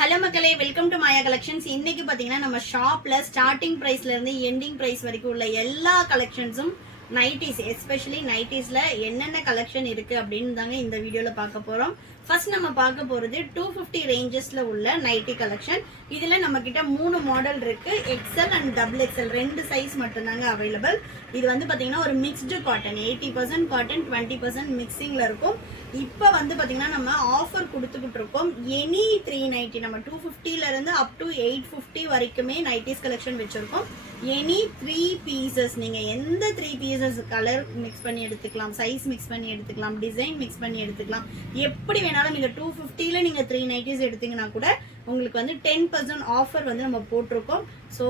Hello மக்களே, welcome to Maya collections. இன்னைக்கு பாத்தீங்கன்னா நம்ம ஷாப்ல ஸ்டார்டிங் பிரைஸ்ல இருந்து எண்டிங் பிரைஸ் வரைக்கும் உள்ள எல்லா கலெக்ஷன்ஸும் நைட்டிஸ், எஸ்பெஷலி நைட்டிஸ்ல என்னென்ன கலெக்ஷன் இருக்கு அப்படின்னு தாங்க இந்த வீடியோல பார்க்க போறோம். ஃபர்ஸ்ட் நம்ம பார்க்க போறது 250 ரேஞ்சஸ்ல உள்ள நைட்டி கலெக்ஷன். இதுல நம்ம கிட்ட 3 மாடல் இருக்கு. XL and double XL 2 size மட்டும் தாங்க அவைலபிள். இது வந்து பாத்தீங்கன்னா ஒரு மிக்ஸ்டு காட்டன், 80% காட்டன் 20% மிக்சிங்ல இருக்கும். இப்போ வந்து பாத்தீங்கன்னா நம்ம ஆஃபர் கொடுத்துக்கிட்டு இருக்கோம். எனி 390 நம்ம 250ல இருந்து அப் டு 850 வரைக்குமே நைட்டிஸ் கலெக்ஷன் வச்சிருக்கோம். எனி 3 பீசஸ், நீங்க எந்த 3 பீசஸ் கலர் மிக்ஸ் பண்ணி எடுத்துக்கலாம், சைஸ் மிக்ஸ் பண்ணி எடுத்துக்கலாம், டிசைன் மிக்ஸ் பண்ணி எடுத்துக்கலாம். எப்படி வேணாலும் நீங்க 250ல நீங்க 3 நைட்டிஸ் எடுத்தீங்கன்னா கூட உங்களுக்கு வந்து 10% ஆஃபர் வந்து நம்ம போட்டிருக்கோம். ஸோ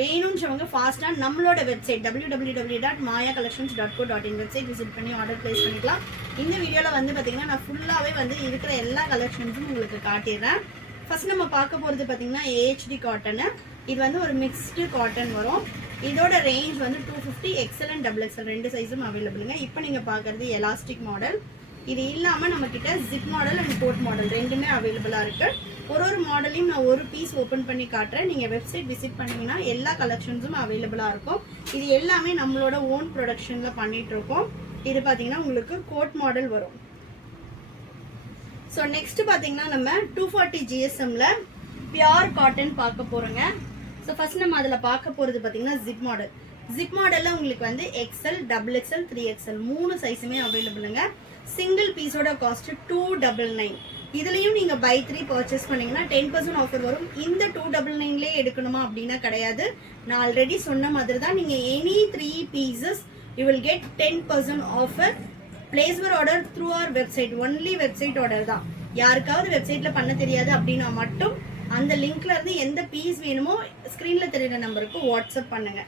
வேணும்ன்றவங்க ஃபாஸ்டா நம்மளோட வெப்சைட் www.mayacollections.co.in வெப்சைட் விசிட் பண்ணி ஆர்டர் பிளேஸ் பண்ணிக்கலாம். இந்த வீடியோல வந்து பாத்தீங்கன்னா நான் ஃபுல்லாவே வந்து இருக்கிற எல்லா கலெக்ஷன்ஸும் உங்களுக்கு காட்டிடுறேன். ஃபர்ஸ்ட் நம்ம பார்க்க போறது பாத்தீங்கன்னா AHD காட்டன். இது வந்து ஒரு மிக்ஸ்டு காட்டன் வரும். இதோட ரேஞ்ச் வந்து 250. எக்ஸ்எல் அண்ட் டபுள் எக்ஸ்எல் 2 சைஸும் அவைலபிளுங்க. இப்போ நீங்க பாக்குறது எலாஸ்டிக் மாடல். இது இல்லாம நம்ம கிட்ட zip model and code model ரெண்டுமே அவைலபிளா இருக்கு. ஒரு மாடலையும் நான் ஒரு பீஸ் ஓபன் பண்ணி காட்டுறேன். நீங்க வெப்சைட் விசிட் பண்ணீங்கன்னா எல்லா கலெக்ஷன்ஸும் அவைலபிளா இருக்கும். இது எல்லாமே நம்மளோட ஓன் ப்ரொடக்ஷன்ல பண்ணிட்டு இருக்கோம். இது பாத்தீங்கன்னா உங்களுக்கு கோட் மாடல் வரும். ஸோ நெக்ஸ்ட் பாத்தீங்கன்னா நம்ம 240 GSMல பியூர் காட்டன் பார்க்க போறோங்க. ஸோ ஃபர்ஸ்ட் நம்ம அதில் பார்க்க போறது பாத்தீங்கன்னா ஜிப் மாடல். ஜிப் மாடல்ல உங்களுக்கு வந்து எக்ஸ்எல், டபுள் எக்ஸ்எல், 3XL 3 சைஸுமே அவைலபிளுங்க. சிங்கிள் பீஸோட காஸ்ட் 299. இதுலயும் நீங்க பை 3 பர்ச்சேஸ் பண்ணீங்கன்னா 10% ஆஃபர் வரும். இந்த 299லே எடுக்கணுமா அப்படின்னா கிடையாது. நான் ஆல்ரெடி சொன்ன மாதிரி தான், நீங்க any 3 pieces you will get 10% offer. Place your order through our website. Only website order தான். யாருக்காவது வெப்சைட்ல பண்ண தெரியாது அப்படின்னா மட்டும் அந்த லிங்க்ல இருந்து எந்த பீஸ் வேணுமோ ஸ்கிரீன்ல தெரியுற நம்பருக்கு வாட்ஸ்அப் பண்ணுங்க.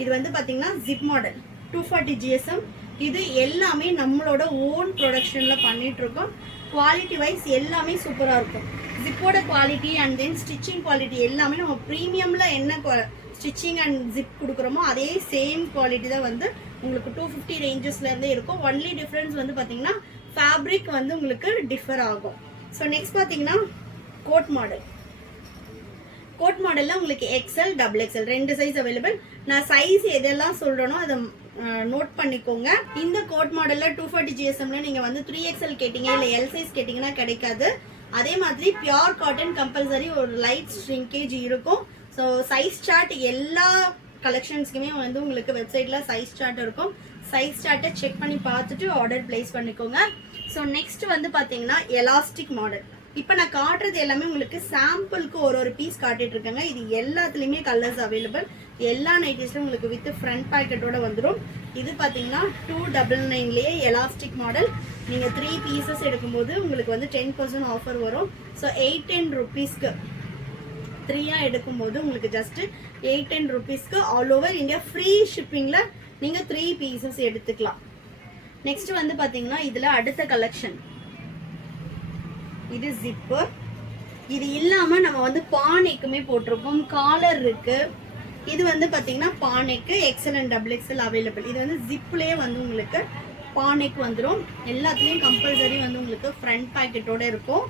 இது வந்து பாத்தீங்கன்னா ஜிப் மாடல் 240 GSM. இது எல்லாமே நம்மளோட ஓன் ப்ரொடக்ஷன்ல பண்ணிட்டு இருக்கோம். குவாலிட்டி வைஸ் எல்லாமே சூப்பரா இருக்கும். ஜிப்போட quality and then stitching quality எல்லாமே நம்ம ப்ரீமியம்ல என்ன ஸ்டிச்சிங் அண்ட் ஜிப் கொடுக்குறோமோ அதே சேம் குவாலிட்டி தான் வந்து உங்களுக்கு 250 ரேஞ்சஸ்ல இருந்தே இருக்கும். ஒன்லி டிஃபரன்ஸ் வந்து பாத்தீங்கன்னா ஃபேப்ரிக் வந்து உங்களுக்கு டிஃபர் ஆகும். ஸோ நெக்ஸ்ட் பாத்தீங்கன்னா கோட் மாடல். கோட் மாடல்ல உங்களுக்கு XL, double XL 2 size available. நான் சைஸ் எதெல்லாம் சொல்றேனோ அதை நோட் பண்ணிக்கோங்க. இந்த கோட் மாடல்ல 240 GSMல நீங்க வந்து 3XL கேட்டீங்க இல்ல L சைஸ் கேட்டீங்கன்னா கிடைக்காது. அதே மாதிரி பியூர் காட்டன் கம்பல்சரி ஒரு லைட் ஷ்ரிங்கேஜ் இருக்கும். ஸோ சைஸ் சார்ட் எல்லா கலெக்ஷன்ஸ்க்குமே வந்து உங்களுக்கு வெப்சைட்ல சைஸ் சார்ட் இருக்கும். சைஸ் சார்ட்டை செக் பண்ணி பார்த்துட்டு ஆர்டர் பிளேஸ் பண்ணிக்கோங்க. ஸோ நெக்ஸ்ட் வந்து பாத்தீங்கன்னா எலாஸ்டிக் மாடல். இப்போ நான் காட்டுறது எல்லாமே உங்களுக்கு சாம்பிளுக்கு ஒரு பீஸ் காட்டிட்டு இருக்கேங்க. இது எல்லாத்துலயுமே கலர்ஸ் அவைலபிள். எல்லா நைட்டிஸ்லயும் உங்களுக்கு வித் ஃப்ரண்ட் பாக்கெட்டோட வந்துடும். இது பாத்தீங்கன்னா 299லேயே எலாஸ்டிக் மாடல். நீங்க 3 பீசஸ் எடுக்கும்போது உங்களுக்கு வந்து 10% ஆஃபர் வரும். ஸோ 810 ருபீஸ்க்கு 3 எடுக்கும்போது உங்களுக்கு ஜஸ்ட் 810 ருபீஸ்க்கு ஆல் ஓவர் இந்தியா ஃப்ரீ ஷிப்பிங்ல நீங்க 3 பீசஸ் எடுத்துக்கலாம். நெக்ஸ்ட் வந்து பாத்தீங்கன்னா இதுல அடுத்த கலெக்ஷன் இது ஜிப்பு. இது இல்லாம நம்ம வந்து பானைக்குமே போட்டிருக்கோம். காலர் இருக்கு. இது வந்து பாத்தீங்கன்னா பானைக்கு XL and double XL available. இது வந்து ஜிப்லயே வந்து உங்களுக்கு பானைக்கு வந்துடும். எல்லாத்துலயும் கம்பல்சரி வந்து உங்களுக்கு ஃப்ரண்ட் பாக்கெட்டோட இருக்கும்.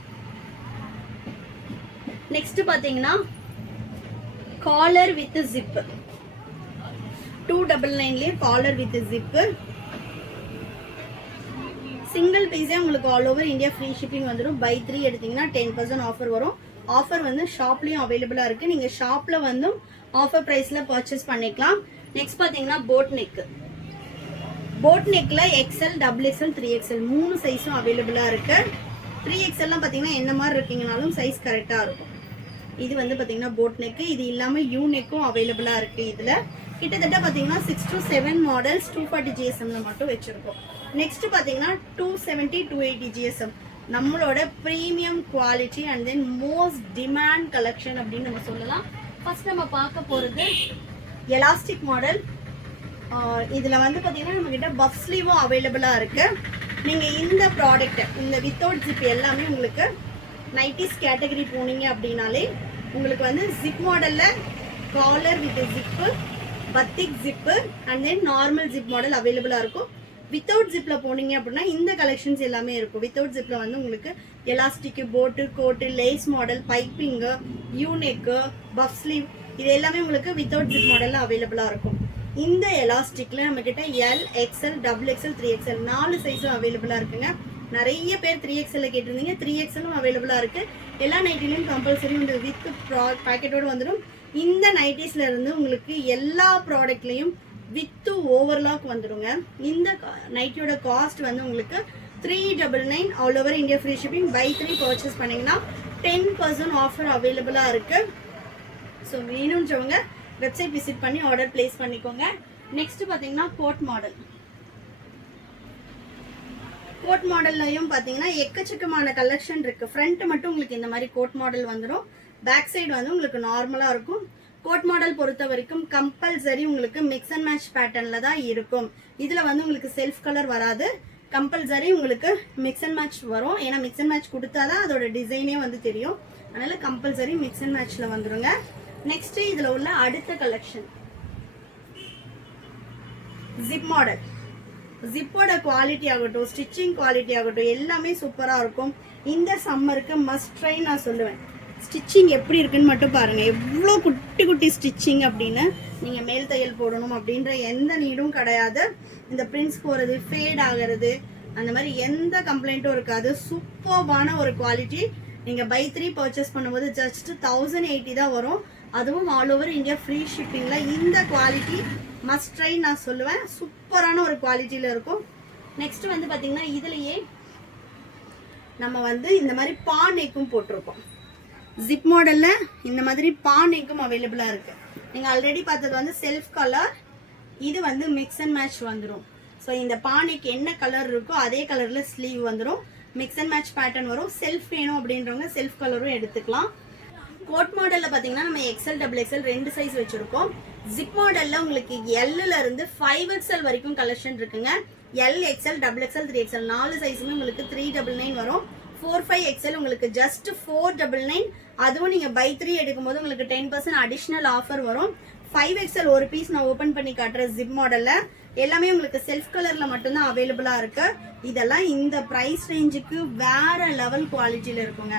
நெக்ஸ்ட் பாத்தீங்கன்னா காலர் வித் ஜிப் 299லேயே காலர் வித் ஜிப்பு. சிங்கிள் பீஸே உங்களுக்கு all over India free shipping வந்துடும். பை 3 எடுத்தீங்கன்னா 10% ஆஃபர் வரும். ஆஃபர் வந்து ஷாப்லயும் அவைலபிளா இருக்கு. நீங்க ஷாப்ல வந்து ஆஃபர் பிரைஸ்ல பர்ச்சேஸ் பண்ணிக்கலாம். நெக்ஸ்ட் பாத்தீங்கன்னா போட் நெக். போட் நெக்ல எக்ஸ்எல், டபுள் எக்ஸ்எல், 3XL 3 சைஸும் அவைலபிளா இருக்கு. 3XL பாத்தீங்கன்னா என்ன மாதிரி இருக்கீங்கனாலும் சைஸ் கரெக்டா இருக்கும். இது வந்து பாத்தீங்கன்னா போட் நெக். இது இல்லாம யூ நெக்கும் அவைலபிளா இருக்கு. இதுல கிட்டத்தட்ட பாத்தீங்கன்னா 6 to 7 மாடல்ஸ் 240 GSMல மட்டும் வச்சிருக்கோம். நெக்ஸ்ட் பாத்தீங்கன்னா 270, 280 GSM நம்மளோட premium quality and then most demand collection அப்படின்னு நம்ம சொல்லலாம். ஃபர்ஸ்ட் நம்ம பார்க்க போறது எலாஸ்டிக் மாடல். இதுல வந்து பாத்தீங்கன்னா நம்ம கிட்ட பஃப் ஸ்லீவும் அவைலபிளா இருக்கு. நீங்க இந்த ப்ராடக்ட் இந்த வித்தவுட் ஜிப் எல்லாமே உங்களுக்கு நைட்டிஸ் கேட்டகரி போனீங்க அப்படின்னாலே உங்களுக்கு வந்து ஜிப் மாடல்ல collar with zip, batik zip and then normal zip model அவைலபிளா இருக்கும். வித்தவுட் ஜிப்ல போனீங்க அப்படின்னா இந்த கலெக்ஷன்ஸ் எல்லாமே இருக்கும். வித்தவுட் ஜிப்ல வந்து உங்களுக்கு elastic, boat, coat, lace model, piping, U neck, puff sleeve இது எல்லாமே உங்களுக்கு வித்தவுட் ஜிப் மாடலில் அவைலபிளாக இருக்கும். இந்த எலாஸ்டிக்கில் நம்மக்கிட்ட L, XL, double XL, 3XL 4 சைஸும் அவைலபிளாக இருக்குங்க. நிறைய பேர் 3XL கேட்டிருந்தீங்க. 3XLும் அவைலபிளாக இருக்குது. எல்லா நைட்டிலையும் கம்பல்சரி வந்து வித் பேக்கெட்டோடு வந்துடும். இந்த நைட்டிஸில் இருந்து உங்களுக்கு எல்லா ப்ராடக்ட்லேயும் வித்து ஓவர்லாக் வந்துடுங்க. இந்த நைட்டியோட காஸ்ட் வந்து உங்களுக்கு 399 all over India free shipping. Buy 3 purchase பண்ணிங்கன்னா 10% ஆஃபர் அவைலபிளாக இருக்குது. ஸோ வேணுன்றவங்க வெப்சைட் விசிட் பண்ணி ஆர்டர் பிளேஸ் பண்ணிக்கோங்க. நெக்ஸ்ட் பார்த்தீங்கன்னா கோட் மாடல். கோட் மாடல்லையும் பார்த்தீங்கன்னா எக்கச்சக்கமான கலெக்ஷன் இருக்குது. ஃப்ரண்ட் மட்டும் உங்களுக்கு இந்த மாதிரி கோட் மாடல் வந்துடும். பேக் சைடு வந்து உங்களுக்கு நார்மலாக இருக்கும். கோட் மாடல் பொறுத்த வரைக்கும் கம்பல்சரி உங்களுக்கு மிக்ஸ் அண்ட் மேட்ச் பேட்டர்னில் தான் இருக்கும். இதில் வந்து உங்களுக்கு செல்ஃப் கலர் வராது. கம்பல்சரி உங்களுக்கு மிக்ஸ் அண்ட் மேட்ச் வரும். ஏன்னா மிக்ஸ் அண்ட் மேட்ச் கொடுத்தா தான் அதோட டிசைனே வந்து தெரியும். அதனால கம்பல்சரி மிக்ஸ் அண்ட் மேட்ச்சில் வந்துடுங்க. நெக்ஸ்ட் இதில் உள்ள அடுத்த கலெக்ஷன் ஜிப் மாடல். ஜிப்போட குவாலிட்டி ஆகட்டும், ஸ்டிச்சிங் குவாலிட்டி ஆகட்டும் எல்லாமே சூப்பராக இருக்கும். இந்த சம்மருக்கு மஸ்ட் ட்ரை நான் சொல்லுவேன். ஸ்டிச்சிங் எப்படி இருக்குன்னு மட்டும் பாருங்கள். எவ்வளோ குட்டி குட்டி ஸ்டிச்சிங் அப்படின்னு. நீங்கள் மேல் தையல் போடணும் அப்படின்ற எந்த நீடும் கிடையாது. இந்த பிரிண்ட்ஸ் போகிறது, ஃபேட் ஆகிறது அந்த மாதிரி எந்த கம்ப்ளைண்ட்டும் இருக்காது. சூப்பர்பான ஒரு குவாலிட்டி. நீங்கள் பை 3 பர்ச்சேஸ் பண்ணும்போது ஜஸ்ட் 1080 தான் வரும். அதுவும் ஆல் ஓவர் இந்தியா ஃப்ரீ ஷிப்பிங்கில். இந்த குவாலிட்டி மஸ்ட் ட்ரை நான் சொல்லுவேன். சூப்பரான ஒரு குவாலிட்டியில் இருக்கும். நெக்ஸ்ட் வந்து பார்த்தீங்கன்னா இதுலேயே நம்ம வந்து இந்த மாதிரி பா நெக்கும் போட்டிருக்கோம். ஜிப் மாடலில் இந்த மாதிரி பா நெக்கும் அவைலபிளாக இருக்குது. நீங்கள் ஆல்ரெடி பார்த்தது வந்து செல்ஃப் கலர். இது வந்து மிக்ஸ் அண்ட் மேட்ச் வந்துடும். ஸோ இந்த பா நெக் என்ன கலர் இருக்கோ அதே கலரில் ஸ்லீவ் வந்துடும். மிக்ஸ் அண்ட் மேட்ச் பேட்டர்ன் வரும். செல்ஃப் வேணும் அப்படின்றவங்க செல்ஃப் கலரும் எடுத்துக்கலாம். கோட் மாடலில் பார்த்தீங்கன்னா நம்ம எக்ஸ்எல், டபுள் எக்ஸ்எல் 2 சைஸ் வச்சுருக்கோம். ஜிப் மாடலில் உங்களுக்கு எல்லில் இருந்து 5XL வரைக்கும் கலெக்ஷன் இருக்குங்க. L, XL, double XL, 3XL 4 சைஸுமே உங்களுக்கு 399 வரும். 4, 5XL உங்களுக்கு ஜஸ்ட் 499. அதுவும் நீங்கள் பை 3 எடுக்கும்போது உங்களுக்கு 10% அடிஷ்னல் ஆஃபர் வரும். 5XL ஒரு பீஸ் நான் ஓப்பன் பண்ணி காட்டுறேன். ஜிப் மாடலில் எல்லாமே உங்களுக்கு செல்ஃப் கலரில் மட்டும்தான் அவைலபிளாக இருக்குது. இதெல்லாம் இந்த ப்ரைஸ் ரேஞ்சுக்கு வேற லெவல் குவாலிட்டியில் இருக்குங்க.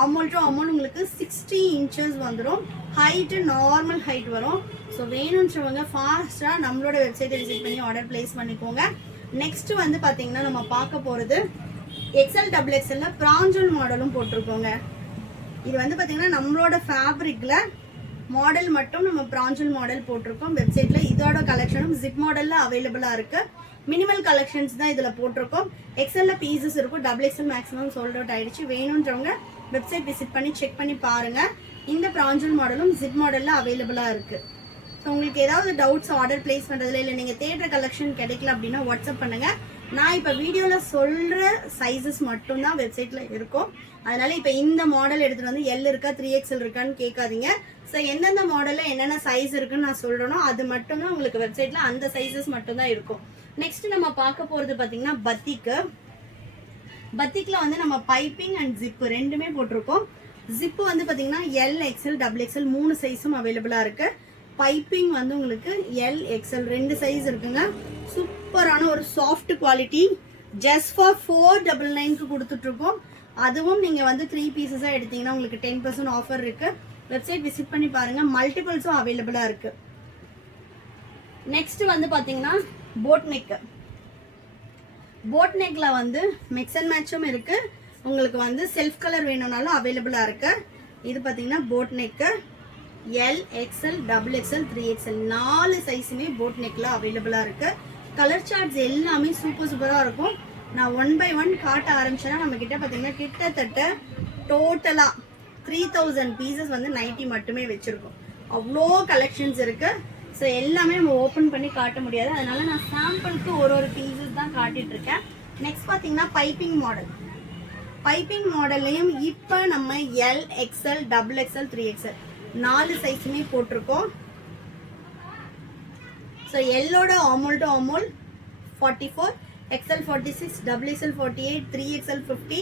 ஆமோல் டு ஆமோல் உங்களுக்கு 60 inches வந்துடும். ஹைட்டு நார்மல் ஹைட் வரும். ஸோ வேணுன்றவங்க ஃபாஸ்ட்டாக நம்மளோட வெப்சைட்டை விசிட் பண்ணி ஆர்டர் பிளேஸ் பண்ணிக்கோங்க. நெக்ஸ்ட் வந்து பார்த்தீங்கன்னா நம்ம பார்க்க போகிறது எக்ஸ்எல், டபுள் எக்ஸ்எல்ல பிராஞ்சல் மாடலும் போட்டிருக்கோங்க. இது வந்து பார்த்தீங்கன்னா நம்மளோட ஃபேப்ரிக்கில் மாடல் மட்டும் நம்ம பிராஞ்சல் மாடல் போட்டிருக்கோம். வெப்சைட்டில் இதோட கலெக்ஷனும் ஜிப் மாடலில் அவைலபிளாக இருக்குது. மினிமல் கலெக்ஷன்ஸ் தான் இதில் போட்டிருக்கோம். எக்ஸ்எல்ல பீசஸ் இருக்கும். Double XL maximum sold out ஆயிடுச்சு. வேணுன்றவங்க வெப்சைட் விசிட் பண்ணி செக் பண்ணி பாருங்கள். இந்த பிராஞ்சல் மாடலும் ஜிப் மாடலில் அவைலபிளாக இருக்குது. ஸோ உங்களுக்கு ஏதாவது டவுட்ஸ் ஆர்டர் பிளேஸ் பண்ணுறதுல இல்லை நீங்கள் தேடுற கலெக்ஷன் கிடைக்கல அப்படின்னா வாட்ஸ்அப் பண்ணுங்கள். நான் இப்போ வீடியோவில் சொல்கிற சைஸஸ் மட்டும்தான் வெப்சைட்டில் இருக்கும். அதனால் இப்போ இந்த மாடல் எடுத்துகிட்டு வந்து எல் இருக்கா 3XL இருக்கான்னு கேட்காதீங்க. ஸோ எந்தெந்த மாடலில் என்னென்ன சைஸ் இருக்குன்னு நான் சொல்கிறேனோ அது மட்டும்தான் உங்களுக்கு வெப்சைட்டில் அந்த சைஸஸ் மட்டும்தான் இருக்கும். நெக்ஸ்ட் நம்ம பார்க்க போகிறது பார்த்தீங்கன்னா பத்திக்கு. பத்திக்கில் வந்து நம்ம பைப்பிங் அண்ட் ஜிப்பு ரெண்டுமே போட்டிருக்கோம். ஜிப்பு வந்து பார்த்தீங்கன்னா எல், எக்ஸ்எல், டபுள் எக்ஸ்எல் 3 சைஸும் அவைலபிளாக இருக்குது. பைப்பிங் வந்து உங்களுக்கு எல், எக்ஸ்எல் 2 சைஸ் இருக்குங்க. சூப்பரான ஒரு சாஃப்ட் குவாலிட்டி. ஜஸ்ட் ஃபார் 499க்கு கொடுத்துட்ருக்கோம். அதுவும் நீங்கள் வந்து 3 பீசஸாக எடுத்தீங்கன்னா உங்களுக்கு 10% ஆஃபர் இருக்குது. வெப்சைட் விசிட் பண்ணி பாருங்கள். மல்டிபிள்ஸும் அவைலபிளாக இருக்குது. நெக்ஸ்ட் வந்து பார்த்தீங்கன்னா போட் நெக்கு. போட் நெக்ல வந்து மிக்ஸ் அண்ட் மேட்சும் இருக்கு. உங்களுக்கு வந்து செல்ஃப் கலர் வேணும்னாலும் அவைலபிளா இருக்கு. இது பார்த்தீங்கன்னா boat neck L, XL, double XL, 3XL 4 சைஸுமே போட் நெக்ல அவைலபிளா இருக்கு. கலர் சார்ட்ஸ் எல்லாமே சூப்பராக இருக்கும். நான் 1 by 1 காட்ட ஆரம்பிச்சேன்னா நம்ம கிட்ட பார்த்தீங்கன்னா கிட்டத்தட்ட டோட்டலாக 3000 பீசஸ் வந்து நைட்டி மட்டுமே வச்சிருக்கோம். அவ்வளோ கலெக்ஷன்ஸ் இருக்கு. ஸோ எல்லாமே நம்ம ஓப்பன் பண்ணி காட்ட முடியாது. அதனால நான் சாம்பிளுக்கு ஒரு பீசஸ் தான் காட்டிட்டு இருக்கேன். நெக்ஸ்ட் பார்த்தீங்கன்னா பைப்பிங் மாடல். பைப்பிங் மாடல்லையும் இப்போ நம்ம L, XL, double XL, 3XL 4 சைஸுமே போட்டிருக்கோம். ஸோ எல்லோட armhole to armhole 44, XL 46, double XL 48, 3XL 50,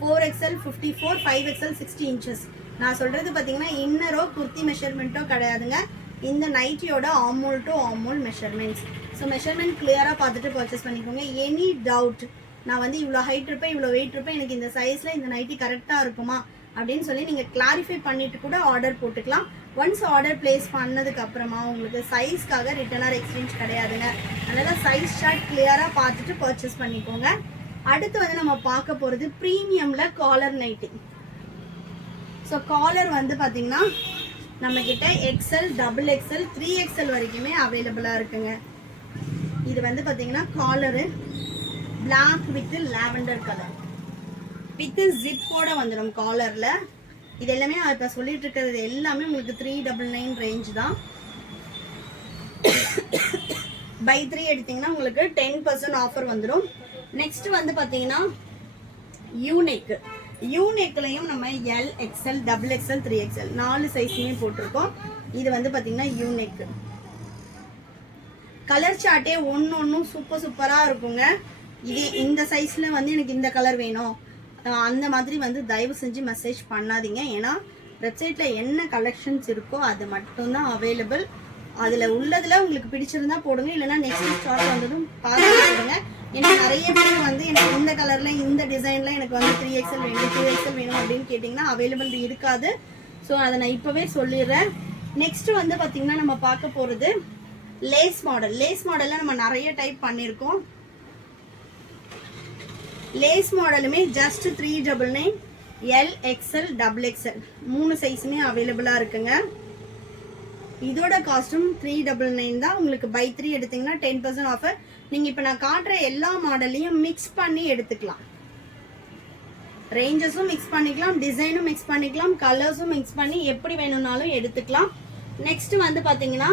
4XL 54, 5XL 60 inches. நான் சொல்றது பார்த்தீங்கன்னா இன்னரோ குர்த்தி மெஷர்மெண்ட்டோ கிடையாதுங்க. இந்த நைட்டியோட ஆமோல் டு ஆமோல் மெஷர்மெண்ட்ஸ். ஸோ மெஷர்மெண்ட் கிளியராக பார்த்துட்டு பர்ச்சேஸ் பண்ணிக்கோங்க. எனி டவுட் நான் வந்து இவ்வளோ ஹைட் இருப்பேன், இவ்வளோ வெயிட் இருப்பேன், எனக்கு இந்த சைஸில் இந்த நைட்டி கரெக்டாக இருக்குமா அப்படின்னு சொல்லி நீங்கள் கிளாரிஃபை பண்ணிட்டு கூட ஆர்டர் போட்டுக்கலாம். ஒன்ஸ் ஆர்டர் பிளேஸ் பண்ணதுக்கு அப்புறமா உங்களுக்கு சைஸ்க்காக ரிட்டர்ன் ஆர் எக்ஸ்சேஞ்ச் கிடையாதுங்க. அதனால் சைஸ் சார்ட் கிளியராக பார்த்துட்டு பர்ச்சேஸ் பண்ணிக்கோங்க. அடுத்து வந்து நம்ம பார்க்க போகிறது ப்ரீமியமில் காலர் நைட்டி. ஸோ காலர் வந்து பார்த்தீங்கன்னா நம்மக்கிட்ட எக்ஸ்எல், டபுள் எக்ஸ்எல், 3XL வரைக்குமே அவைலபிளாக இருக்குங்க. இது வந்து பார்த்தீங்கன்னா collar black with lavender colour with ஜிப்போட வந்துடும் காலரில். இது எல்லாமே இப்போ சொல்லிட்டு இருக்கிறது எல்லாமே உங்களுக்கு 399 ரேஞ்ச் தான். பை 3 எடுத்தீங்கன்னா உங்களுக்கு 10% ஆஃபர் வந்துடும். நெக்ஸ்ட் வந்து பார்த்தீங்கன்னா யூனிக். யூனிக்லையும் நம்ம L, XL, double XL, 3XL 4 சைஸுமே போட்டிருக்கோம். இது வந்து பார்த்தீங்கன்னா யூனிக். கலர் சார்ட்டே ஒன்றும் சூப்பராக இருக்குங்க. இது இந்த சைஸில் வந்து எனக்கு இந்த கலர் வேணும் அந்த மாதிரி வந்து தயவு செஞ்சு மெசேஜ் பண்ணாதீங்க. ஏன்னா வெப்சைட்டில் என்ன கலெக்ஷன்ஸ் இருக்கோ அது மட்டும்தான் அவைலபிள். அதில் உள்ளதில் உங்களுக்கு பிடிச்சிருந்தா போடுங்க, இல்லைனா நெக்ஸ்ட் ஸ்டாக் வந்ததும் பார்த்து போடுங்க. எனக்கு நிறைய பேர் வந்து எனக்கு இந்த கலரில் இந்த டிசைனில் எனக்கு வந்து 3XL வேணும், 2XL வேணும் அப்படின்னு கேட்டிங்கன்னா அவைலபிள் இருக்காது. ஸோ அதை நான் இப்போவே சொல்லிடுறேன். நெக்ஸ்ட் வந்து பார்த்திங்கன்னா நம்ம பார்க்க போகிறது லேஸ் மாடல். லேஸ் மாடலில் நம்ம நிறைய டைப் பண்ணியிருக்கோம். லேஸ் மாடலுமே just 399 L, XL, double XL 3 சைஸுமே அவைலபிளாக இருக்குங்க. இதோட காஸ்ட்டும் 399 தான். உங்களுக்கு பை 3 எடுத்தீங்கன்னா 10% ஆஃபர். நீங்கள் இப்போ நான் காட்டுற எல்லா மாடலையும் மிக்ஸ் பண்ணி எடுத்துக்கலாம். ரேஞ்சஸும் மிக்ஸ் பண்ணிக்கலாம், டிசைனும் மிக்ஸ் பண்ணிக்கலாம், கலர்ஸும் மிக்ஸ் பண்ணி எப்படி வேணும்னாலும் எடுத்துக்கலாம். நெக்ஸ்ட் வந்து பார்த்தீங்கன்னா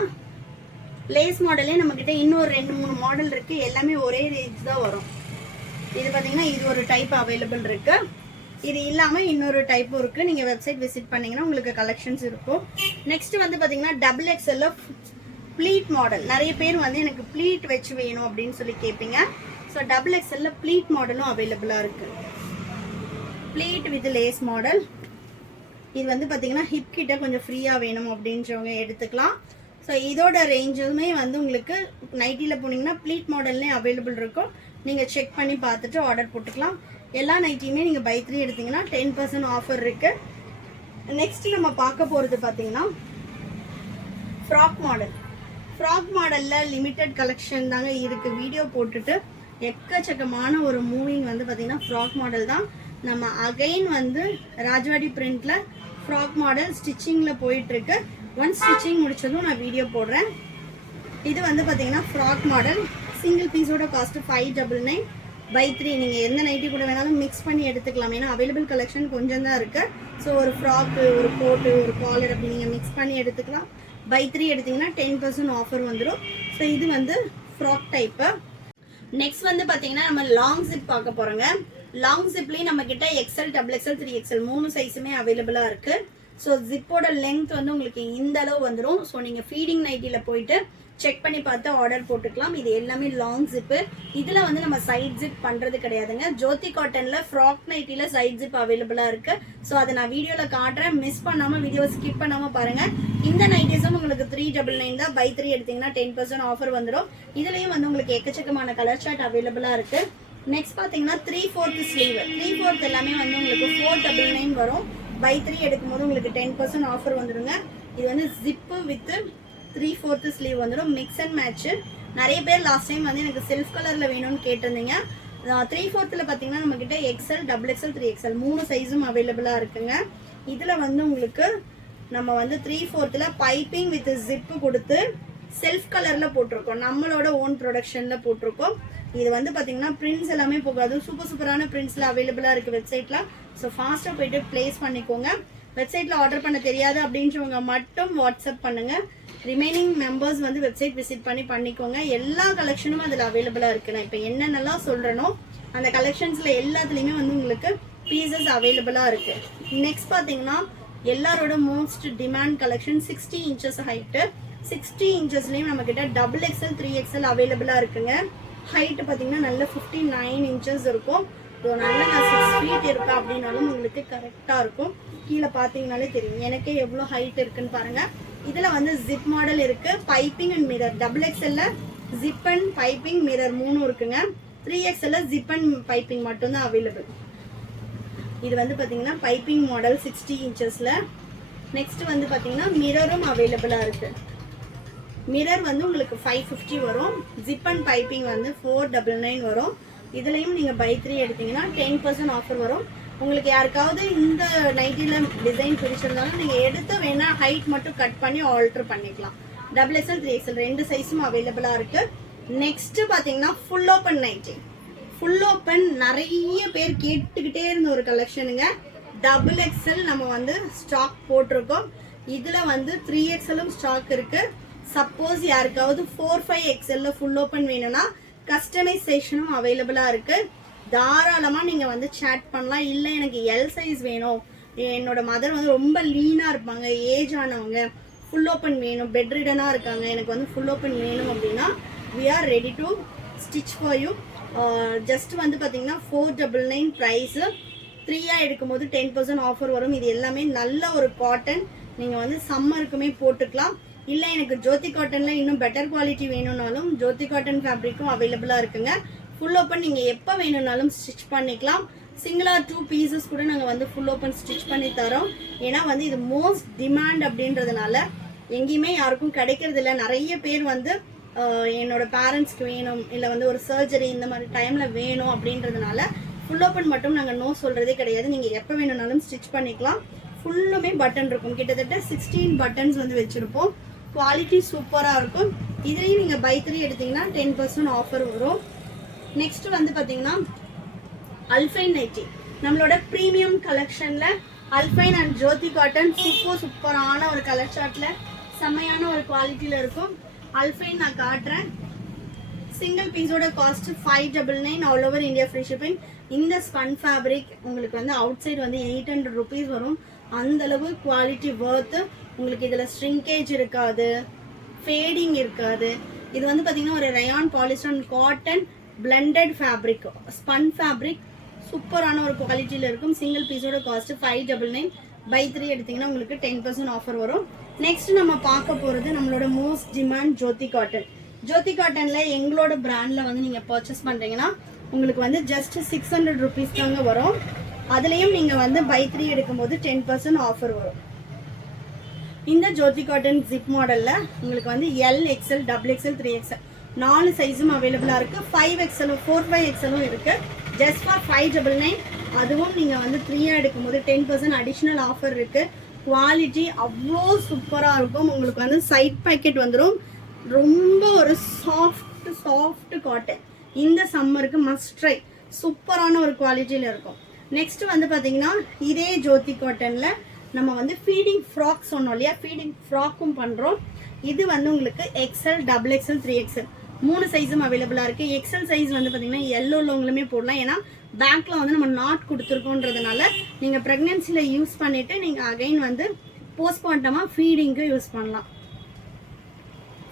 லேஸ் மாடலே நம்மக்கிட்ட இன்னொரு 2-3 மாடல் இருக்குது. எல்லாமே ஒரே ரேஞ்ச் தான் வரும். இது பார்த்தீங்கன்னா இது ஒரு டைப் அவைலபிள் இருக்குது. இது இல்லாமல் இன்னொரு டைப்பும் இருக்குது. நீங்கள் வெப்சைட் விசிட் பண்ணிங்கன்னா உங்களுக்கு கலெக்ஷன்ஸ் இருக்கும். நெக்ஸ்ட் வந்து பார்த்தீங்கன்னா டபுள் எக்ஸ்எல்ல ப்ளீட் மாடல். நிறைய பேர் வந்து எனக்கு ப்ளீட் வச்சு வேணும் அப்படின்னு சொல்லி கேட்பீங்க. ஸோ டபுள் எக்ஸ்எல்ல ப்ளீட் மாடலும் அவைலபிளாக இருக்குது. Pleat with lace model. இது வந்து பார்த்தீங்கன்னா ஹிப் கிட்ட கொஞ்சம் ஃப்ரீயாக வேணும் அப்படின்றவங்க எடுத்துக்கலாம். ஸோ இதோட ரேஞ்சுமே வந்து உங்களுக்கு நைட்டியில் போனீங்கன்னா ப்ளீட் மாடல்லே அவைலபிள் இருக்கும். நீங்கள் செக் பண்ணி பார்த்துட்டு ஆர்டர் போட்டுக்கலாம். எல்லா நைட்டியுமே நீங்கள் பை 3 எடுத்தீங்கன்னா 10% ஆஃபர் இருக்குது. நெக்ஸ்ட் நம்ம பார்க்க போகிறது பார்த்தீங்கன்னா ஃப்ராக் மாடல். ஃப்ராக் மாடலில் லிமிட்டட் கலெக்ஷன் தாங்க இருக்குது. வீடியோ போட்டுட்டு எக்கச்சக்கமான ஒரு மூவிங் வந்து பார்த்தீங்கன்னா ஃப்ராக் மாடல் தான். நம்ம அகைன் வந்து ராஜவாடி பிரிண்டில் ஃப்ராக் மாடல் ஸ்டிச்சிங்கில் போயிட்டுருக்கு. ஒன் ஸ்டிச்சிங் முடிச்சதும் நான் வீடியோ போடுறேன். இது வந்து பார்த்தீங்கன்னா ஃப்ராக் மாடல். சிங்கிள் பீஸோட காஸ்ட் 599 பை 3. நீங்கள் எந்த நைட்டி கூட வேணாலும் மிக்ஸ் பண்ணி எடுத்துக்கலாம். ஏன்னா அவைலபிள் கலெக்ஷன் கொஞ்சம் தான் இருக்குது. ஸோ ஒரு ஃப்ராக்கு, ஒரு கோட்டு, ஒரு காலர் அப்படி நீங்கள் மிக்ஸ் பண்ணி எடுத்துக்கலாம். பை 3 எடுத்திங்கன்னா 10% ஆஃபர் வந்துடும். ஸோ இது வந்து ஃப்ராக் டைப்பு. நெக்ஸ்ட் வந்து பார்த்தீங்கன்னா நம்ம லாங் ஜிப் பார்க்க போகிறோங்க. லாங் ஜிப்லேயும் நம்மக்கிட்ட எக்ஸ்எல், டபுள் எக்ஸ்எல், 3XL 3 சைஸுமே அவைலபிளாக இருக்குது. ஸோ ஜிப்போட லென்த் வந்து உங்களுக்கு இந்த அளவு வந்துடும். ஸோ நீங்கள் ஃபீடிங் நைட்டியில் போயிட்டு செக் பண்ணி பார்த்து ஆர்டர் போட்டுக்கலாம். இது எல்லாமே லாங் ஜிப்பு. இதில் வந்து நம்ம சைட் ஜிப் பண்ணுறது கிடையாதுங்க. ஜோதி காட்டனில் ஃப்ராக் நைட்டியில் சைட் ஜிப் அவைலபிளாக இருக்குது. ஸோ அதை நான் வீடியோவில் காட்டுறேன். மிஸ் பண்ணாமல் வீடியோவை ஸ்கிப் பண்ணாமல் பாருங்கள். இந்த நைட்டிஸும் உங்களுக்கு 399 தான். பை 3 எடுத்திங்கன்னா 10% ஆஃபர் வந்துடும். இதுலேயும் வந்து உங்களுக்கு எக்கச்சக்கமான கலர் சார்ட் அவைலபிளாக இருக்குது. நெக்ஸ்ட் பார்த்தீங்கன்னா 3/4 ஸ்லீவ். 3/4 எல்லாமே வந்து உங்களுக்கு 499 வரும். பை 3 எடுக்கும்போது உங்களுக்கு 10% ஆஃபர் வந்துடுங்க. இது வந்து ஜிப்பு வித் 3/4 ஸ்லீவ் வந்துடும். Mix and match. நிறைய பேர் லாஸ்ட் டைம் வந்து எனக்கு செல்ஃப் கலரில் வேணும்னு கேட்டிருந்தீங்க. 3/4 பார்த்தீங்கன்னா நம்மக்கிட்ட எக்ஸ்எல், டபுள் எக்ஸ்எல், 3XL 3 சைஸும் அவைலபிளாக இருக்குங்க. இதில் வந்து உங்களுக்கு நம்ம வந்து 3/4 பைப்பிங் வித் ஜிப்பு கொடுத்து செல்ஃப் கலரில் போட்டிருக்கோம். நம்மளோட ஓன் ப்ரொடக்ஷனில் போட்டிருக்கோம். இது வந்து பார்த்தீங்கன்னா பிரிண்ட்ஸ் எல்லாமே போகாது. சூப்பரான பிரிண்ட்ஸில் அவைலபிளாக இருக்குது வெப்சைட்டில். ஸோ ஃபாஸ்ட்டாக போயிட்டு ப்ளேஸ் பண்ணிக்கோங்க. வெப்சைட்டில் ஆர்டர் பண்ண தெரியாது அப்படின்றவங்க மட்டும் வாட்ஸ்அப் பண்ணுங்கள். ரிமைனிங் மெம்பர்ஸ் வந்து வெப்சைட் விசிட் பண்ணிக்கோங்க. எல்லா கலெக்ஷனும் அதில் அவைலபிளாக இருக்குது. நான் இப்போ என்னென்னலாம் சொல்கிறேனோ அந்த கலெக்ஷன்ஸில் எல்லாத்துலேயுமே வந்து உங்களுக்கு பீசஸ் அவைலபிளாக இருக்குது. நெக்ஸ்ட் பார்த்தீங்கன்னா எல்லாரோட most demand collection 60 inches height. 60 இன்ச்சஸ்லேயும் நம்மக்கிட்ட டபுள் எக்ஸ்எல், 3XL அவைலபிளாக இருக்குங்க. ஹைட்டு பார்த்தீங்கன்னா நல்ல 59 இன்ச்சஸ் இருக்கும். ஸோ நல்ல நான் 6 ஃபீட் இருப்பேன் அப்படின்னாலும் உங்களுக்கு கரெக்டாக இருக்கும். கீழே பார்த்தீங்கனாலே தெரியும் எனக்கே எவ்வளோ ஹைட் இருக்குன்னு பாருங்கள். இதில் வந்து ஜிப் மாடல் இருக்குது. Piping and mirror. டபுள் எக்ஸ்எல்ல ஜிப் அண்ட் பைப்பிங் மிரர் 3 இருக்குங்க. 3XL ஜிப் அண்ட் பைப்பிங் மட்டும்தான் அவைலபிள். இது வந்து பார்த்தீங்கன்னா பைப்பிங் மாடல் 60 இன்ச்சஸில். நெக்ஸ்ட் வந்து பார்த்தீங்கன்னா மிரரும் அவைலபிளாக இருக்குது. மிரர் வந்து உங்களுக்கு 550 வரும். ஜிப் அண்ட் பைப்பிங் வந்து 499 வரும். இதுலேயும் நீங்கள் பை 3 எடுத்தீங்கன்னா 10% ஆஃபர் வரும். உங்களுக்கு யாருக்காவது இந்த நைட்டியில் டிசைன் பிடிச்சிருந்தாலும் நீங்கள் எடுத்து வேணால் ஹைட் மட்டும் கட் பண்ணி ஆல்டர் பண்ணிக்கலாம். XXL 3XL ரெண்டு சைஸும் அவைலபிளாக இருக்குது. நெக்ஸ்ட்டு பார்த்தீங்கன்னா full open nighty. Full open நிறைய பேர் கேட்டுக்கிட்டே இருந்த ஒரு கலெக்ஷனுங்க. XXL நம்ம வந்து ஸ்டாக் போட்டிருக்கோம். இதில் வந்து 3XLம் ஸ்டாக் இருக்குது. சப்போஸ் யாருக்காவது 4-5XL ஃபுல் ஓப்பன் வேணும்னா கஸ்டமைசேஷனும் அவைலபிளாக இருக்குது. தாராளமாக நீங்கள் வந்து சேட் பண்ணலாம். இல்லை எனக்கு எல் சைஸ் வேணும், என்னோட மதர் வந்து ரொம்ப லீனாக இருப்பாங்க, ஏஜ் ஆனவங்க, ஃபுல் ஓப்பன் வேணும், பெட் ரிடனாக இருக்காங்க, எனக்கு வந்து ஃபுல் ஓப்பன் வேணும் அப்படின்னா we are ready to stitch for you. Just வந்து பார்த்தீங்கன்னா 499 ப்ரைஸு. 3 எடுக்கும்போது 10% ஆஃபர் வரும். இது எல்லாமே நல்ல ஒரு காட்டன். நீங்கள் வந்து சம்மருக்குமே போட்டுக்கலாம். இல்லை எனக்கு ஜோதி காட்டனில் இன்னும் பெட்டர் குவாலிட்டி வேணும்னாலும் ஜோதி காட்டன் ஃபேப்ரிக்கும் அவைலபிளாக இருக்குங்க. ஃபுல் ஓப்பன் நீங்கள் எப்போ வேணும்னாலும் ஸ்டிச் பண்ணிக்கலாம். சிங்கிளாக 2 பீசஸ் கூட நாங்கள் வந்து ஃபுல் ஓப்பன் ஸ்டிச் பண்ணி தரோம். ஏன்னா வந்து இது மோஸ்ட் டிமாண்ட் அப்படின்றதுனால எங்கேயுமே யாருக்கும் கிடைக்கிறது இல்லை. நிறைய பேர் வந்து என்னோட பேரண்ட்ஸ்க்கு வேணும், இல்லை வந்து ஒரு சர்ஜரி இந்த மாதிரி டைமில் வேணும் அப்படின்றதுனால ஃபுல் ஓப்பன் மட்டும் நாங்கள் நோ சொல்கிறதே கிடையாது. நீங்கள் எப்போ வேணும்னாலும் ஸ்டிச் பண்ணிக்கலாம். ஃபுல்லுமே பட்டன் இருக்கும். கிட்டத்தட்ட 16 பட்டன்ஸ் வந்து வச்சுருப்போம். குவாலிட்டி சூப்பராக இருக்கும். இதுலேயும் நீங்கள் பை 3 எடுத்தீங்கன்னா 10% ஆஃபர் வரும். நெக்ஸ்ட் வந்து பார்த்தீங்கன்னா அல்ஃபைன் நைட்டி. நம்மளோட ப்ரீமியம் கலெக்ஷனில் அல்ஃபைன் அண்ட் ஜோதி காட்டன் சூப்பரான ஒரு கலர் சார்ட்டில் செம்மையான ஒரு குவாலிட்டியில் இருக்கும். அல்ஃபைன் நான் காட்டுறேன். சிங்கிள் பீஸோட cost 599 all over India free shipping. இந்த ஸ்பன் ஃபேப்ரிக் உங்களுக்கு வந்து அவுட் சைடு வந்து 800 rupees வரும். அந்தளவு குவாலிட்டி ஒர்த்து. உங்களுக்கு இதில் ஸ்ட்ரிங்கேஜ் இருக்காது, ஃபேடிங் இருக்காது. இது வந்து பார்த்தீங்கன்னா ஒரு rayon polyester cotton blended fabric, spun fabric, சூப்பரான ஒரு குவாலிட்டியில் இருக்கும். சிங்கிள் பீஸோட காஸ்ட் 599. பை 3 எடுத்தீங்கன்னா உங்களுக்கு 10% ஆஃபர் வரும். நெக்ஸ்ட் நம்ம பார்க்க போகிறது நம்மளோட மோஸ்ட் டிமாண்ட் ஜோதி காட்டன். ஜோதி காட்டனில் எங்களோட பிராண்டில் வந்து நீங்கள் பர்ச்சேஸ் பண்ணுறீங்கன்னா உங்களுக்கு வந்து ஜஸ்ட் 600 rupees தாங்க வரும். அதுலேயும் நீங்கள் வந்து பை 3 எடுக்கும்போது 10% ஆஃபர் வரும். இந்த ஜோதி காட்டன் ஜிப் மாடலில் உங்களுக்கு வந்து LXL, XXL, 3XL 4 சைஸும் அவைலபிளாக இருக்குது. 5XL 4-5XL இருக்குது. Just for 599. அதுவும் நீங்கள் வந்து 3 எடுக்கும்போது 10% அடிஷ்னல் ஆஃபர் இருக்குது. குவாலிட்டி அவ்வளோ சூப்பராக இருக்கும். உங்களுக்கு வந்து சைட் பேக்கெட் வந்துடும். ரொம்ப ஒரு சாஃப்ட் காட்டன். இந்த சம்மருக்கு மஸ்ட் ட்ரை. சூப்பரான ஒரு குவாலிட்டியில் இருக்கும். நெக்ஸ்ட் வந்து பார்த்தீங்கன்னா இதே ஜோதி காட்டனில் நம்ம வந்து ஃபீடிங் ஃப்ராக் சொன்னோம் இல்லையா, ஃபீடிங் ஃப்ராக்கும் பண்ணுறோம். இது வந்து உங்களுக்கு XL, XXL, 3XL 3 சைஸும் அவைலபிளாக இருக்குது. எக்ஸல் சைஸ் வந்து பார்த்தீங்கன்னா எல்லோ உள்ளவங்களுமே போடலாம். ஏன்னா பேக்கில் வந்து நம்ம நாட் கொடுத்துருக்கோன்றதுனால நீங்கள் ப்ரெக்னென்சியில் யூஸ் பண்ணிவிட்டு நீங்கள் அகைன் வந்து போஸ்ட்மார்ட்டமாக ஃபீடிங்க்கு யூஸ் பண்ணலாம்.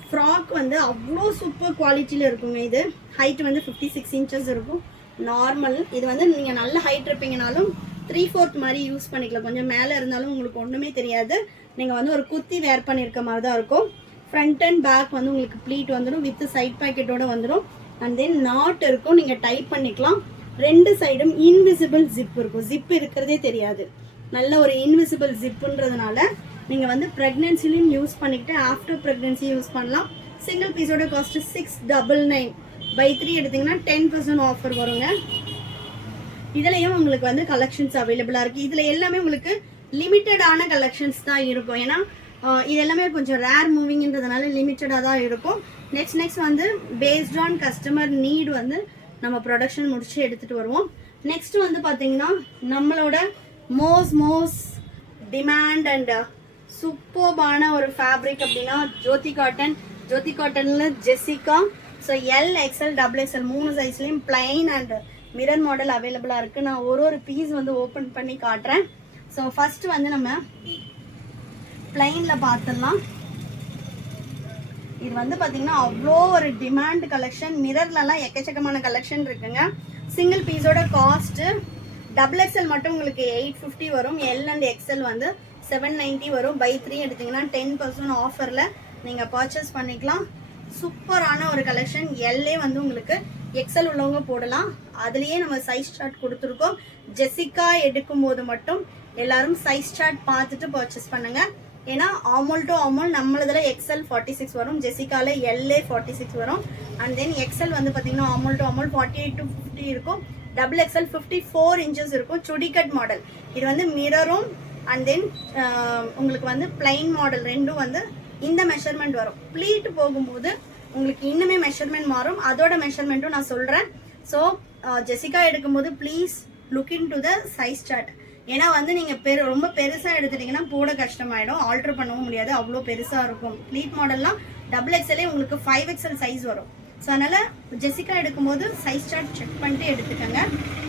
ஃப்ராக் வந்து அவ்வளோ சூப்பர் குவாலிட்டியில் இருக்குங்க. இது ஹைட் வந்து 56 inches இருக்கும் நார்மல். இது வந்து நீங்கள் நல்ல ஹைட் இருப்பீங்கனாலும் 3/4 மாதிரி யூஸ் பண்ணிக்கலாம். கொஞ்சம் மேலே இருந்தாலும் உங்களுக்கு ஒன்றுமே தெரியாது. நீங்கள் வந்து ஒரு குர்த்தி வேர் பண்ணியிருக்க மாதிரி தான் இருக்கும். ஃப்ரண்ட் அண்ட் பேக் வந்து உங்களுக்கு ப்ளீட் வந்துடும், வித் சைட் பேக்கெட்டோட வந்துடும். அண்ட் தென் நாட் இருக்கும், நீங்கள் டைப் பண்ணிக்கலாம். 2 சைடும் இன்விசிபிள் ஜிப் இருக்கும். ஜிப் இருக்கிறதே தெரியாது. நல்ல ஒரு இன்விசிபிள் ஜிப்புன்றதுனால நீங்கள் வந்து ப்ரெக்னென்சிலையும் யூஸ் பண்ணிக்கிட்டு ஆஃப்டர் ப்ரெக்னென்சி யூஸ் பண்ணலாம். சிங்கிள் பீஸோட காஸ்ட் 699. பை 3 எடுத்திங்கன்னா 10% ஆஃபர் வருங்க. இதுலேயும் உங்களுக்கு வந்து கலெக்ஷன்ஸ் அவைலபிளாக இருக்குது. இதில் எல்லாமே உங்களுக்கு லிமிட்டடான கலெக்ஷன்ஸ் தான் இருக்கும். ஏன்னா இது எல்லாமே கொஞ்சம் ரேர் மூவிங்ன்றதுனால லிமிட்டடாக தான் இருக்கும். நெக்ஸ்ட் வந்து பேஸ்ட் ஆன் கஸ்டமர் நீட் வந்து நம்ம ப்ரொடக்ஷன் முடிச்சு எடுத்துகிட்டு வருவோம். நெக்ஸ்ட் வந்து பார்த்தீங்கன்னா நம்மளோட மோஸ்ட் டிமாண்ட் அண்ட் சூப்பர்பான ஒரு ஃபேப்ரிக் அப்படின்னா ஜோதி காட்டன். ஜோதி காட்டனில் ஜெசிகா. ஸோ LXL, XXL 3 சைஸ்லேயும் பிளைன் அண்ட் மிரர் மாடல் அவைலபிளாக இருக்குது. நான் ஒரு பீஸ் வந்து ஓப்பன் பண்ணி காட்டுறேன். ஸோ ஃபஸ்ட்டு வந்து நம்ம பிளைனில் பார்த்துடலாம். இது வந்து பார்த்தீங்கன்னா அவ்வளோ ஒரு டிமாண்ட் கலெக்ஷன். மிரர்லலாம் எக்கச்சக்கமான கலெக்ஷன் இருக்குங்க. சிங்கிள் பீஸோட காஸ்ட்டு XXL மட்டும் உங்களுக்கு 850 வரும். L அண்ட் XL வந்து 790 வரும். பை 3 எடுத்திங்கன்னா 10% ஆஃபரில் நீங்கள் பர்ச்சேஸ் பண்ணிக்கலாம். சூப்பரான ஒரு கலெக்ஷன். எல்லே வந்து உங்களுக்கு எக்ஸல் உள்ளவங்க போடலாம். அதுலயே நம்ம சைஸ் சார்ட் கொடுத்துருக்கோம். ஜெசிகா எடுக்கும் போது மட்டும் எல்லாரும் சைஸ் சார்ட் பார்த்துட்டு பர்ச்சேஸ் பண்ணுங்க. ஏன்னா ஆமோல் டு ஆமோல் நம்மளதுல எக்ஸல் 46 வரும், ஜெசிகால எல்ஏ 46 வரும். அண்ட் தென் எக்ஸல் வந்து பாத்தீங்கன்னா ஆமோல் டு ஆமோல் 48 to 50 இருக்கும். டபுள் எக்ஸல் 54 இன்ச்சஸ் இருக்கும். சுடிகட் மாடல். இது வந்து மிரரும் அண்ட் தென் உங்களுக்கு வந்து பிளைன் மாடல் ரெண்டும் வந்து இந்த மெஷர்மெண்ட் வரும். ப்ளீட் போகும்போது உங்களுக்கு இன்னுமே மெஷர்மெண்ட் மாறும். அதோட மெஷர்மெண்ட்டும் நான் சொல்றேன். ஸோ ஜெசிகா எடுக்கும்போது please look into the size chart. ஏன்னா வந்து நீங்க ரொம்ப பெருசா எடுத்துட்டீங்கன்னா போட கஷ்டமாயிடும், ஆல்டர் பண்ணவும் முடியாது, அவ்வளோ பெருசா இருக்கும். ப்ளீட் மாடல்லாம் டபுள் எக்ஸலே உங்களுக்கு 5XL சைஸ் வரும். ஸோ அதனால ஜெசிகா எடுக்கும்போது சைஸ் சார்ட் செக் பண்ணிட்டு எடுத்துக்கோங்க.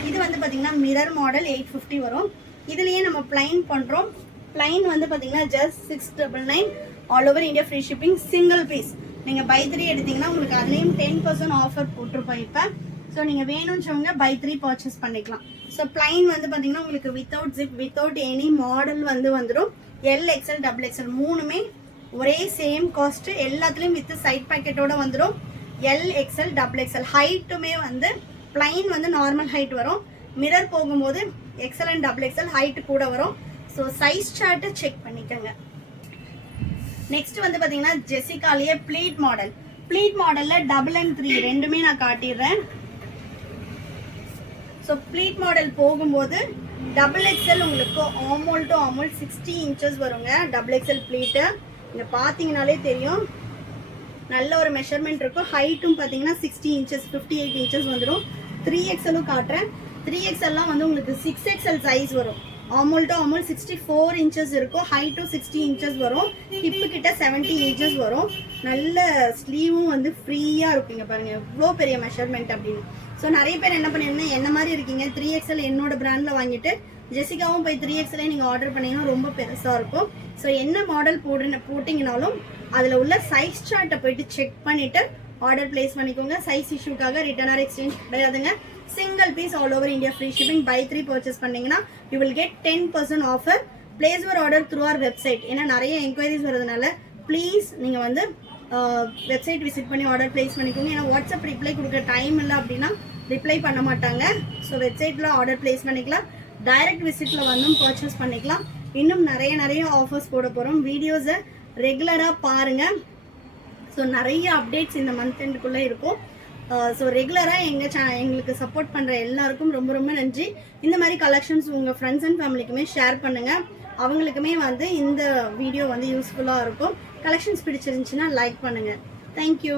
இது வந்து பாத்தீங்கன்னா மிரர் மாடல் 850 வரும். இதுலயே நம்ம பிளைன் பண்றோம். பிளைன் வந்து பாத்தீங்கன்னா just 699 all over India free shipping, single piece. நீங்க பை 3 எடுத்தீங்கன்னா உங்களுக்கு அதுலயும் 10% ஆஃபர் போட்டிருப்போம் இப்ப. ஸோ நீங்க வேணும்ன்றவங்க பை 3 பர்ச்சேஸ் பண்ணிக்கலாம். ஸோ பிளைன் வந்து பாத்தீங்கன்னா உங்களுக்கு without zip without any model வந்து வந்துடும். எல் எக்ஸ்எல் டபுள் எக்ஸ்எல் மூணுமே ஒரே சேம் காஸ்ட். எல்லாத்துலயும் வித் சைட் பாக்கெட்டோட வந்துடும். எல் எக்ஸ்எல் டபுள் எக்ஸ்எல் ஹைட்டுமே வந்து பிளைன் வந்து நார்மல் ஹைட் வரும். மிரர் போகும்போது XL and double XL height கூட வரும். ஸோ சைஸ் சார்ட்டை செக் பண்ணிக்கோங்க. நெக்ஸ்ட் வந்து பாத்தீங்கன்னா ஜெசிகாலேயே ப்ளீட் மாடல். ப்ளீட் மாடல்ல டபுள் அண்ட் 3 ரெண்டுமே நான் காட்டிடுறேன். ஸோ ப்ளீட் மாடல் போகும்போது டபுள் எக்ஸ்எல் உங்களுக்கு ஆமோல் டு ஆமோல் 60 இன்ச்சஸ் வருங்க. டபுள் எக்ஸ்எல் ப்ளீட்டு இங்க பாத்தீங்கன்னாலே தெரியும், நல்ல ஒரு மெஷர்மெண்ட் இருக்கும். ஹைட்டும் பாத்தீங்கன்னா 60 இன்ச்சஸ் 58 இன்ச்சஸ் வந்துடும். 3XLம் காட்டுறேன். 3XLலாம் வந்து உங்களுக்கு 6XL சைஸ் வரும். ஆமோல் டு ஆமோல் 64 இன்ச்சஸ் இருக்கும். ஹைட்டும் 60 இன்ச்சஸ் வரும். ஹிப்பு கிட்ட 70 இன்ச்சஸ் வரும். நல்ல ஸ்லீவும் வந்து ஃப்ரீயா இருக்குங்க. பாருங்க எவ்வளோ பெரிய மெஷர்மெண்ட் அப்படின்னு. ஸோ நிறைய பேர் என்ன பண்ணிருந்தேன், என்ன மாதிரி இருக்கீங்க 3XL என்னோட பிராண்ட்ல வாங்கிட்டு ஜெசிகாவும் போய் 3XL நீங்க ஆர்டர் பண்ணீங்கன்னா ரொம்ப பெருசா இருக்கும். ஸோ என்ன மாடல் போட்டீங்கனாலும் அதுல உள்ள சைஸ் சார்ட்டை போயிட்டு செக் பண்ணிட்டு ஆர்டர் பிளேஸ் பண்ணிக்கோங்க. சைஸ் இஷ்யூக்காக ரிட்டர்ன் ஆர் எக்ஸ்சேஞ்ச் கிடையாதுங்க. Single piece all over India free shipping. Buy 3 purchase பண்ணீங்கன்னா you will get 10% offer. Place your order through our website. ஏன்னா நிறைய என்கொயரிஸ் வரதுனால ப்ளீஸ் நீங்க வந்து வெப்சைட் விசிட் பண்ணி ஆர்டர் பிளேஸ் பண்ணிக்கோங்க. ஏன்னா வாட்ஸ்அப் ரிப்ளை கொடுக்க டைம் இல்லை அப்படின்னா ரிப்ளை பண்ண மாட்டாங்க. ஸோ வெப்சைட்ல ஆர்டர் பிளேஸ் பண்ணிக்கலாம். டைரக்ட் விசிட்ல வந்தும் பர்ச்சேஸ் பண்ணிக்கலாம். இன்னும் நிறைய ஆஃபர்ஸ் போட போறோம். வீடியோஸை ரெகுலரா பாருங்க. ஸோ நிறைய அப்டேட்ஸ் இந்த மந்த் எண்டுக்குள்ள இருக்கும். ஸோ ரெகுலராக எங்களுக்கு சப்போர்ட் பண்ணுற எல்லாருக்கும் ரொம்ப ரொம்ப நன்றி. இந்த மாதிரி கலெக்ஷன்ஸ் உங்கள் ஃப்ரெண்ட்ஸ் அண்ட் ஃபேமிலிக்குமே ஷேர் பண்ணுங்கள். அவங்களுக்குமே வந்து இந்த வீடியோ வந்து யூஸ்ஃபுல்லாக இருக்கும். கலெக்ஷன்ஸ் பிடிச்சிருந்துச்சுன்னா லைக் பண்ணுங்கள். தேங்க்யூ.